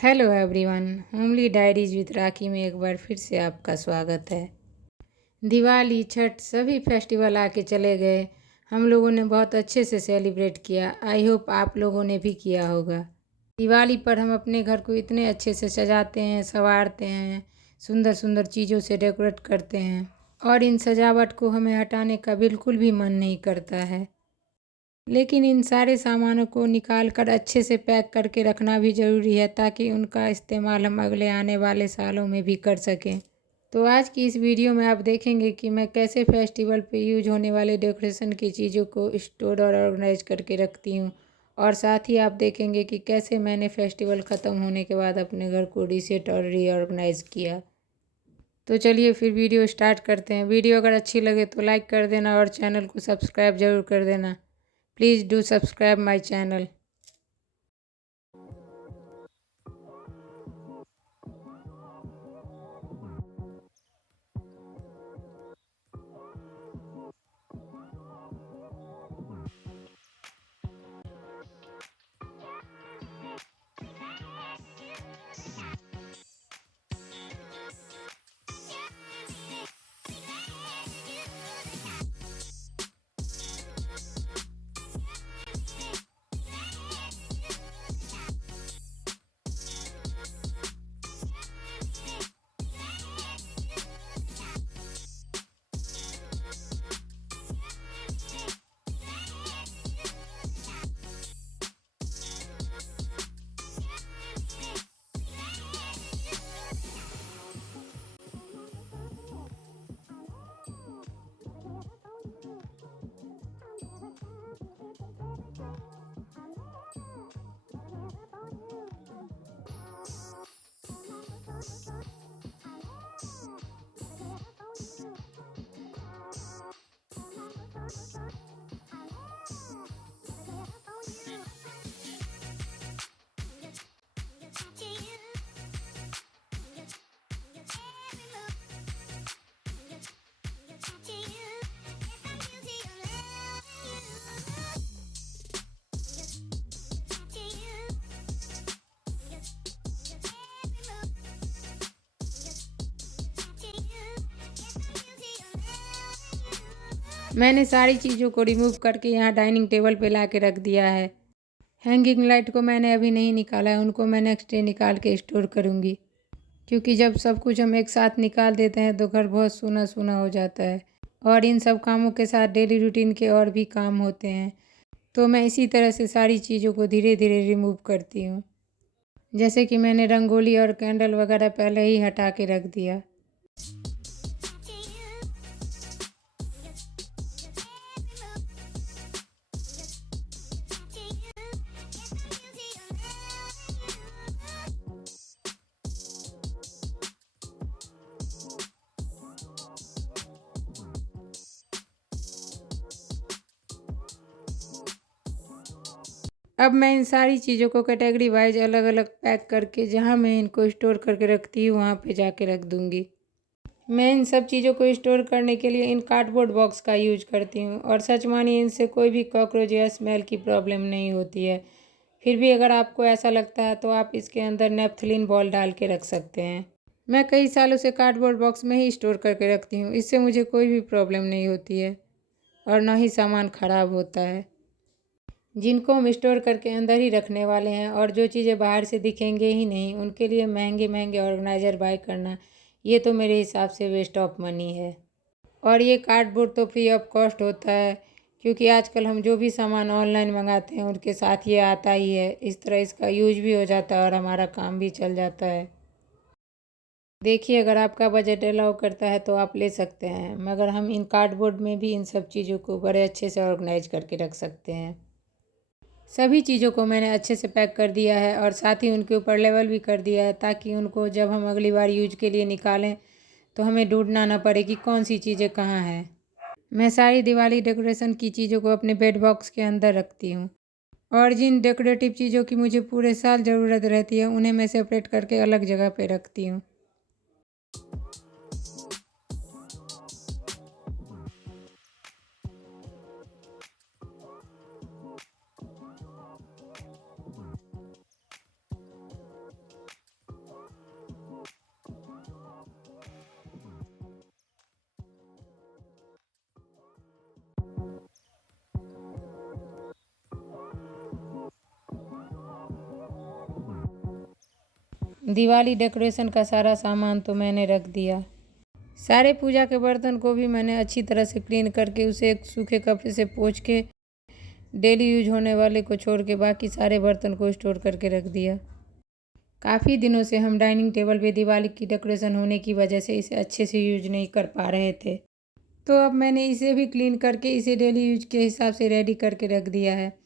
Hello everyone, homely diaries with Rakhi में एक बार फिर से आपका स्वागत है। दिवाली, छठ सभी फेस्टिवल आके चले गए। हम लोगों ने बहुत अच्छे से सेलिब्रेट किया। आई होप आप लोगों ने भी किया होगा। दिवाली पर हम अपने घर को इतने अच्छे से सजाते हैं, संवारते हैं, सुंदर सुंदर चीज़ों से डेकोरेट करते हैं और इन सजावट को हमें हटाने का बिल्कुल भी मन नहीं करता है। लेकिन इन सारे सामानों को निकाल कर अच्छे से पैक करके रखना भी ज़रूरी है ताकि उनका इस्तेमाल हम अगले आने वाले सालों में भी कर सकें। तो आज की इस वीडियो में आप देखेंगे कि मैं कैसे फेस्टिवल पे यूज होने वाले डेकोरेशन की चीज़ों को स्टोर और ऑर्गेनाइज करके रखती हूँ, और साथ ही आप देखेंगे कि कैसे मैंने फेस्टिवल ख़त्म होने के बाद अपने घर को रीसेट और रीऑर्गेनाइज किया। तो चलिए फिर वीडियो स्टार्ट करते हैं। वीडियो अगर अच्छी लगे तो लाइक कर देना और चैनल को सब्सक्राइब ज़रूर कर देना। Please do subscribe my channel. मैंने सारी चीज़ों को रिमूव करके यहाँ डाइनिंग टेबल पे ला के रख दिया है। हैंगिंग लाइट को मैंने अभी नहीं निकाला है, उनको मैं नेक्स्ट डे निकाल के स्टोर करूँगी, क्योंकि जब सब कुछ हम एक साथ निकाल देते हैं तो घर बहुत सूना सूना हो जाता है और इन सब कामों के साथ डेली रूटीन के और भी काम होते हैं। तो मैं इसी तरह से सारी चीज़ों को धीरे धीरे रिमूव करती हूँ। जैसे कि मैंने रंगोली और कैंडल वगैरह पहले ही हटा के रख दिया। अब मैं इन सारी चीज़ों को कैटेगरी वाइज अलग अलग पैक करके जहाँ मैं इनको स्टोर करके रखती हूँ वहाँ पे जाके रख दूँगी। मैं इन सब चीज़ों को स्टोर करने के लिए इन कार्डबोर्ड बॉक्स का यूज करती हूँ, और सच मानिए इनसे कोई भी कॉकरोच या स्मेल की प्रॉब्लम नहीं होती है। फिर भी अगर आपको ऐसा लगता है तो आप इसके अंदर नेपथलीन बॉल डाल के रख सकते हैं। मैं कई सालों से कार्डबोर्ड बॉक्स में ही स्टोर करके रखती हूँ, इससे मुझे कोई भी प्रॉब्लम नहीं होती है और ना ही सामान ख़राब होता है। जिनको हम स्टोर करके अंदर ही रखने वाले हैं और जो चीज़ें बाहर से दिखेंगे ही नहीं, उनके लिए महंगे महंगे ऑर्गेनाइज़र बाय करना, ये तो मेरे हिसाब से वेस्ट ऑफ मनी है। और ये कार्डबोर्ड तो फ्री ऑफ कॉस्ट होता है, क्योंकि आजकल हम जो भी सामान ऑनलाइन मंगाते हैं उनके साथ ये आता ही है। इस तरह इसका यूज भी हो जाता है और हमारा काम भी चल जाता है। देखिए, अगर आपका बजट अलाउ करता है तो आप ले सकते हैं, मगर हम इन कार्डबोर्ड में भी इन सब चीज़ों को बड़े अच्छे से ऑर्गेनाइज करके रख सकते हैं। सभी चीज़ों को मैंने अच्छे से पैक कर दिया है और साथ ही उनके ऊपर लेवल भी कर दिया है, ताकि उनको जब हम अगली बार यूज के लिए निकालें तो हमें ढूंढना ना पड़े कि कौन सी चीज़ें कहाँ हैं। मैं सारी दिवाली डेकोरेशन की चीज़ों को अपने बेड बॉक्स के अंदर रखती हूँ, और जिन डेकोरेटिव चीज़ों की मुझे पूरे साल ज़रूरत रहती है उन्हें मैं सेपरेट करके अलग जगह पे रखती हूँ। दिवाली डेकोरेशन का सारा सामान तो मैंने रख दिया। सारे पूजा के बर्तन को भी मैंने अच्छी तरह से क्लीन करके उसे एक सूखे कपड़े से पोंछ के डेली यूज होने वाले को छोड़ के बाकी सारे बर्तन को स्टोर करके रख दिया। काफ़ी दिनों से हम डाइनिंग टेबल पे दिवाली की डेकोरेशन होने की वजह से इसे अच्छे से यूज नहीं कर पा रहे थे, तो अब मैंने इसे भी क्लीन करके इसे डेली यूज के हिसाब से रेडी करके रख दिया है।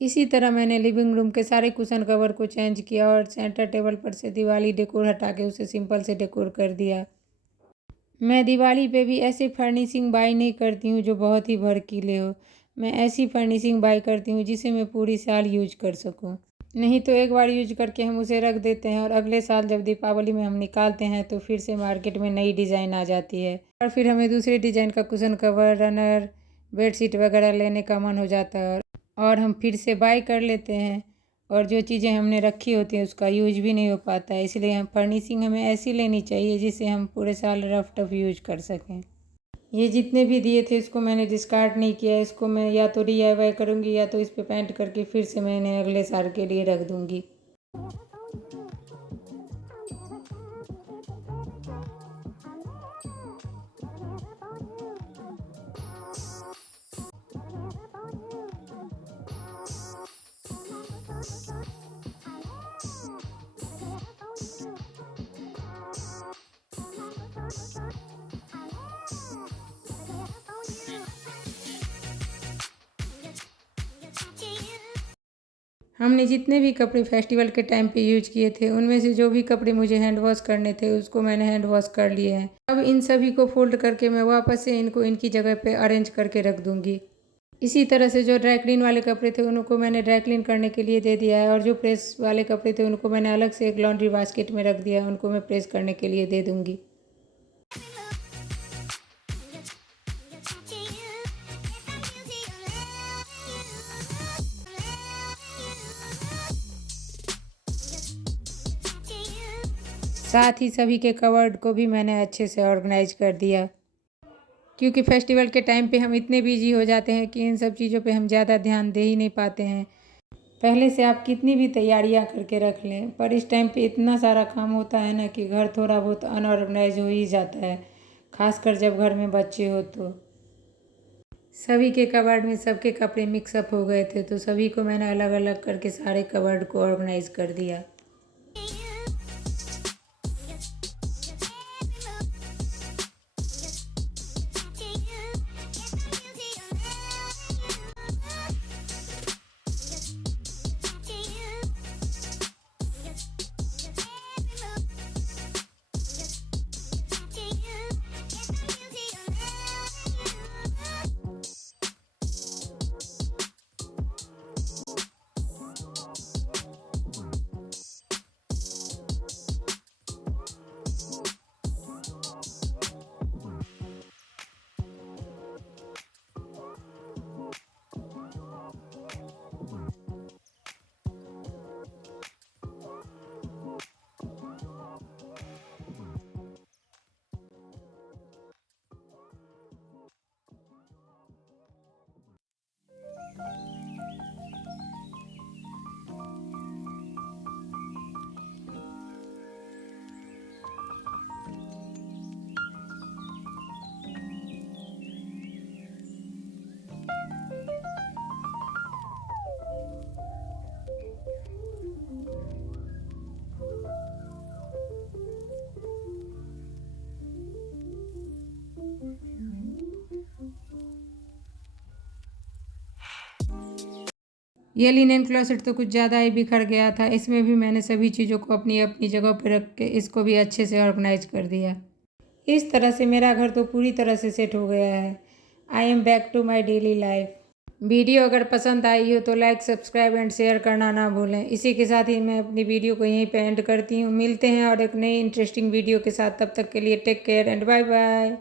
इसी तरह मैंने लिविंग रूम के सारे कुशन कवर को चेंज किया और सेंटर टेबल पर से दिवाली डेकोर हटा के उसे सिंपल से डेकोर कर दिया। मैं दिवाली पे भी ऐसी फर्निशिंग बाई नहीं करती हूँ जो बहुत ही भड़कीले हो। मैं ऐसी फर्निशिंग बाई करती हूँ जिसे मैं पूरी साल यूज कर सकूँ। नहीं तो एक बार यूज करके हम उसे रख देते हैं और अगले साल जब दीपावली में हम निकालते हैं तो फिर से मार्केट में नई डिज़ाइन आ जाती है और फिर हमें दूसरे डिज़ाइन का कुशन कवर, रनर, बेडशीट वगैरह लेने का मन हो जाता है और हम फिर से बाय कर लेते हैं और जो चीज़ें हमने रखी होती हैं उसका यूज भी नहीं हो पाता है। इसलिए हम फर्निशिंग हमें ऐसी लेनी चाहिए जिसे हम पूरे साल रफ टफ यूज कर सकें। ये जितने भी दिए थे इसको मैंने डिस्कार्ड नहीं किया। इसको मैं या तो DIY करूँगी या तो इस पे पेंट करके फिर से मैंने अगले साल के लिए रख दूँगी। हमने जितने भी कपड़े फेस्टिवल के टाइम पे यूज किए थे उनमें से जो भी कपड़े मुझे हैंड वॉश करने थे उसको मैंने हैंड वॉश कर लिए हैं। अब इन सभी को फोल्ड करके मैं वापस से इनको इनकी जगह पे अरेंज करके रख दूँगी। इसी तरह से जो ड्राई क्लीन वाले कपड़े थे उनको मैंने ड्राई क्लीन करने के लिए दे दिया है और जो प्रेस वाले कपड़े थे उनको मैंने अलग से एक लॉन्ड्री बास्केट में रख दिया है। उनको मैं प्रेस करने के लिए दे दूँगी। साथ ही सभी के कवर्ड को भी मैंने अच्छे से ऑर्गेनाइज कर दिया, क्योंकि फेस्टिवल के टाइम पे हम इतने बिजी हो जाते हैं कि इन सब चीज़ों पे हम ज़्यादा ध्यान दे ही नहीं पाते हैं। पहले से आप कितनी भी तैयारियां करके रख लें पर इस टाइम पे इतना सारा काम होता है ना कि घर थोड़ा बहुत अनऑर्गेनाइज हो ही जाता है, खासकर जब घर में बच्चे हो तो। सभी के कवर्ड में सबके कपड़े मिक्सअप हो गए थे तो सभी को मैंने अलग अलग करके सारे कवर्ड को ऑर्गेनाइज कर दिया। ये लिनेन क्लोसेट तो कुछ ज़्यादा ही बिखर गया था। इसमें भी मैंने सभी चीज़ों को अपनी अपनी जगह पर रख के इसको भी अच्छे से ऑर्गेनाइज कर दिया। इस तरह से मेरा घर तो पूरी तरह से सेट हो गया है। I am back to my daily life. Video अगर पसंद आई हो तो लाइक, सब्सक्राइब एंड शेयर करना ना भूलें। इसी के साथ ही मैं अपनी वीडियो को यहीं पे एंड करती हूँ। मिलते हैं और एक नई इंटरेस्टिंग वीडियो के साथ। तब तक के लिए take care and bye bye.